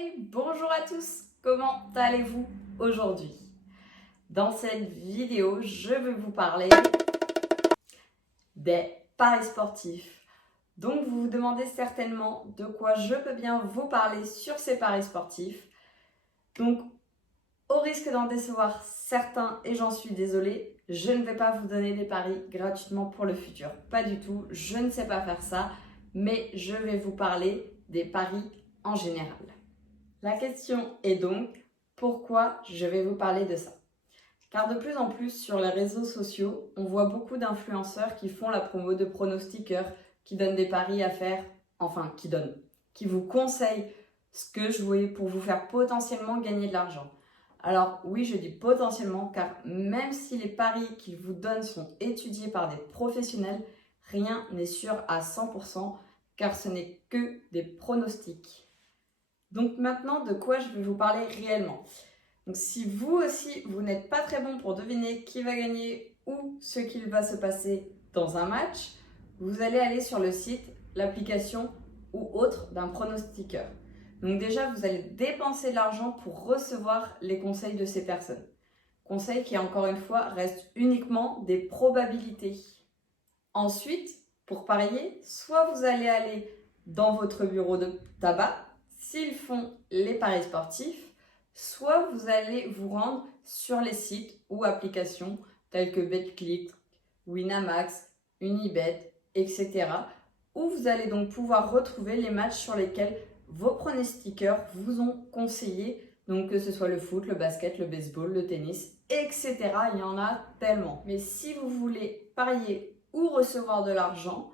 Hey, bonjour à tous, comment allez-vous aujourd'hui? Dans cette vidéo, je vais vous parler des paris sportifs. Donc vous vous demandez certainement de quoi je peux bien vous parler sur ces paris sportifs. Donc au risque d'en décevoir certains, et j'en suis désolée, je ne vais pas vous donner des paris gratuitement pour le futur. Pas du tout, je ne sais pas faire ça, mais je vais vous parler des paris en général. La question est donc, pourquoi je vais vous parler de ça? Car de plus en plus sur les réseaux sociaux, on voit beaucoup d'influenceurs qui font la promo de pronostiqueurs, qui donnent des paris à faire, qui vous conseillent ce que jouer pour vous faire potentiellement gagner de l'argent. Alors oui, je dis potentiellement, car même si les paris qu'ils vous donnent sont étudiés par des professionnels, rien n'est sûr à 100%, car ce n'est que des pronostics. Donc maintenant, de quoi je vais vous parler réellement? Donc si vous aussi, vous n'êtes pas très bon pour deviner qui va gagner ou ce qu'il va se passer dans un match, vous allez aller sur le site, l'application ou autre d'un pronostiqueur. Donc déjà, vous allez dépenser de l'argent pour recevoir les conseils de ces personnes. Conseils qui, encore une fois, restent uniquement des probabilités. Ensuite, pour parier, soit vous allez aller dans votre bureau de tabac, s'ils font les paris sportifs, soit vous allez vous rendre sur les sites ou applications tels que Betclic, Winamax, Unibet, etc. où vous allez donc pouvoir retrouver les matchs sur lesquels vos pronostiqueurs vous ont conseillé, donc que ce soit le foot, le basket, le baseball, le tennis, etc. Il y en a tellement. Mais si vous voulez parier ou recevoir de l'argent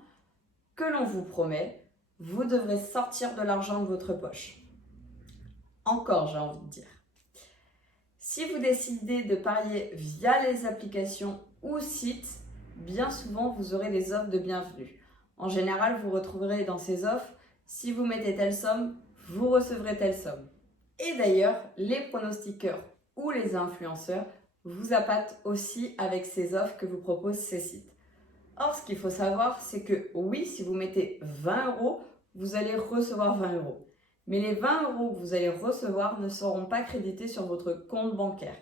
que l'on vous promet, vous devrez sortir de l'argent de votre poche. Encore, j'ai envie de dire. Si vous décidez de parier via les applications ou sites, bien souvent vous aurez des offres de bienvenue. En général, vous retrouverez dans ces offres, si vous mettez telle somme, vous recevrez telle somme. Et d'ailleurs, les pronostiqueurs ou les influenceurs vous appâtent aussi avec ces offres que vous proposent ces sites. Or, ce qu'il faut savoir, c'est que oui, si vous mettez 20 €, vous allez recevoir 20 €. Mais les 20 € que vous allez recevoir ne seront pas crédités sur votre compte bancaire.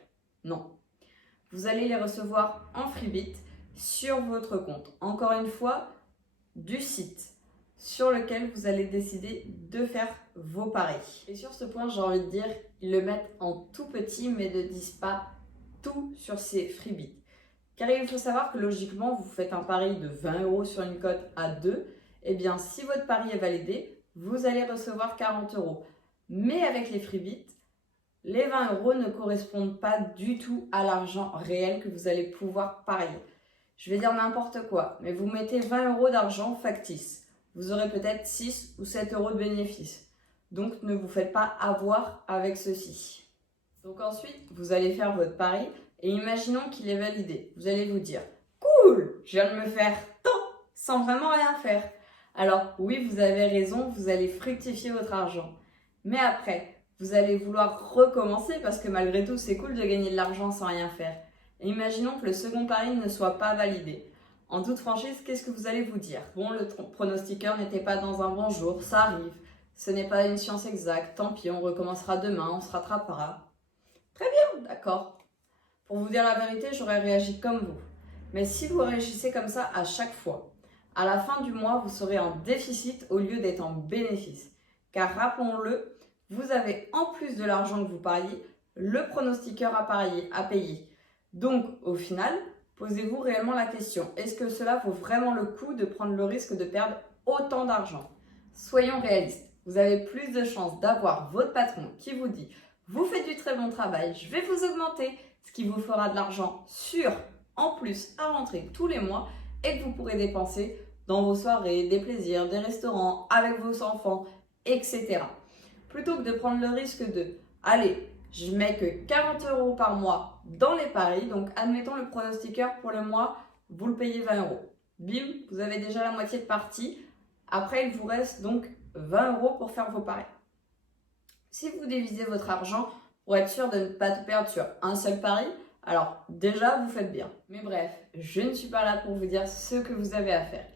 Non. Vous allez les recevoir en freebie sur votre compte. Encore une fois, du site sur lequel vous allez décider de faire vos paris. Et sur ce point, j'ai envie de dire, ils le mettent en tout petit, mais ne disent pas tout sur ces freebies. Car il faut savoir que logiquement, vous faites un pari de 20 € sur une cote à 2, et bien si votre pari est validé, vous allez recevoir 40 €. Mais avec les freebies, les 20 € ne correspondent pas du tout à l'argent réel que vous allez pouvoir parier. Je vais dire n'importe quoi, mais vous mettez 20 € d'argent factice. Vous aurez peut-être 6 ou 7 € de bénéfice. Donc ne vous faites pas avoir avec ceci. Donc ensuite, vous allez faire votre pari. Et imaginons qu'il est validé. Vous allez vous dire, cool, je viens de me faire tant sans vraiment rien faire. Alors oui, vous avez raison, vous allez fructifier votre argent. Mais après, vous allez vouloir recommencer parce que malgré tout, c'est cool de gagner de l'argent sans rien faire. Et imaginons que le second pari ne soit pas validé. En toute franchise, qu'est-ce que vous allez vous dire? Bon, le pronostiqueur n'était pas dans un bon jour, ça arrive. Ce n'est pas une science exacte, tant pis, on recommencera demain, on se rattrapera. Très bien, d'accord. Pour vous dire la vérité, j'aurais réagi comme vous. Mais si vous réagissez comme ça à chaque fois, à la fin du mois, vous serez en déficit au lieu d'être en bénéfice. Car rappelons-le, vous avez en plus de l'argent que vous pariez, le pronostiqueur à payer. Donc, au final, posez-vous réellement la question, est-ce que cela vaut vraiment le coup de prendre le risque de perdre autant d'argent? Soyons réalistes, vous avez plus de chances d'avoir votre patron qui vous dit « Vous faites du très bon travail, je vais vous augmenter », ce qui vous fera de l'argent sûr, en plus, à rentrer tous les mois et que vous pourrez dépenser dans vos soirées, des plaisirs, des restaurants, avec vos enfants, etc. Plutôt que de prendre le risque de « Allez, je mets que 40 € par mois dans les paris, donc admettons le pronostiqueur pour le mois, vous le payez 20 €. Bim, vous avez déjà la moitié de partie. Après, il vous reste donc 20 € pour faire vos paris. Si vous divisez votre argent pour être sûr de ne pas tout perdre sur un seul pari, alors déjà vous faites bien. Mais bref, je ne suis pas là pour vous dire ce que vous avez à faire.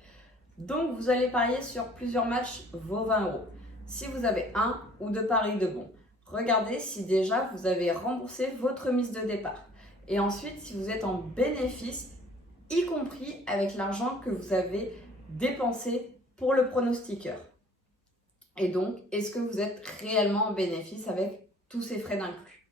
Donc vous allez parier sur plusieurs matchs vos 20 €. Si vous avez un ou deux paris de bons, regardez si déjà vous avez remboursé votre mise de départ. Et ensuite, si vous êtes en bénéfice, y compris avec l'argent que vous avez dépensé pour le pronostiqueur. Et donc, est-ce que vous êtes réellement en bénéfice avec tous ces frais d'inclus?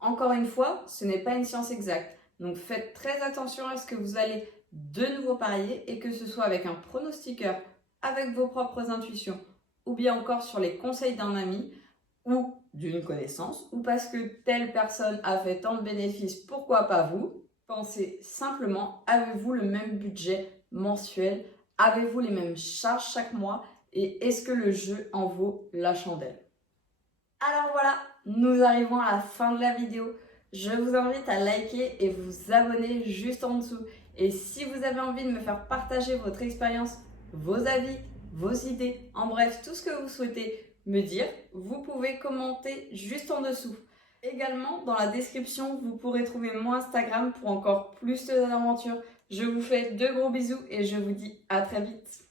Encore une fois, ce n'est pas une science exacte. Donc faites très attention à ce que vous allez de nouveau parier et que ce soit avec un pronostiqueur, avec vos propres intuitions ou bien encore sur les conseils d'un ami ou d'une connaissance ou parce que telle personne a fait tant de bénéfices, pourquoi pas vous? Pensez simplement, avez-vous le même budget mensuel? Avez-vous les mêmes charges chaque mois? Et est-ce que le jeu en vaut la chandelle? Alors voilà, nous arrivons à la fin de la vidéo. Je vous invite à liker et vous abonner juste en dessous. Et si vous avez envie de me faire partager votre expérience, vos avis, vos idées, en bref, tout ce que vous souhaitez me dire, vous pouvez commenter juste en dessous. Également, dans la description, vous pourrez trouver mon Instagram pour encore plus d'aventures. Je vous fais de gros bisous et je vous dis à très vite.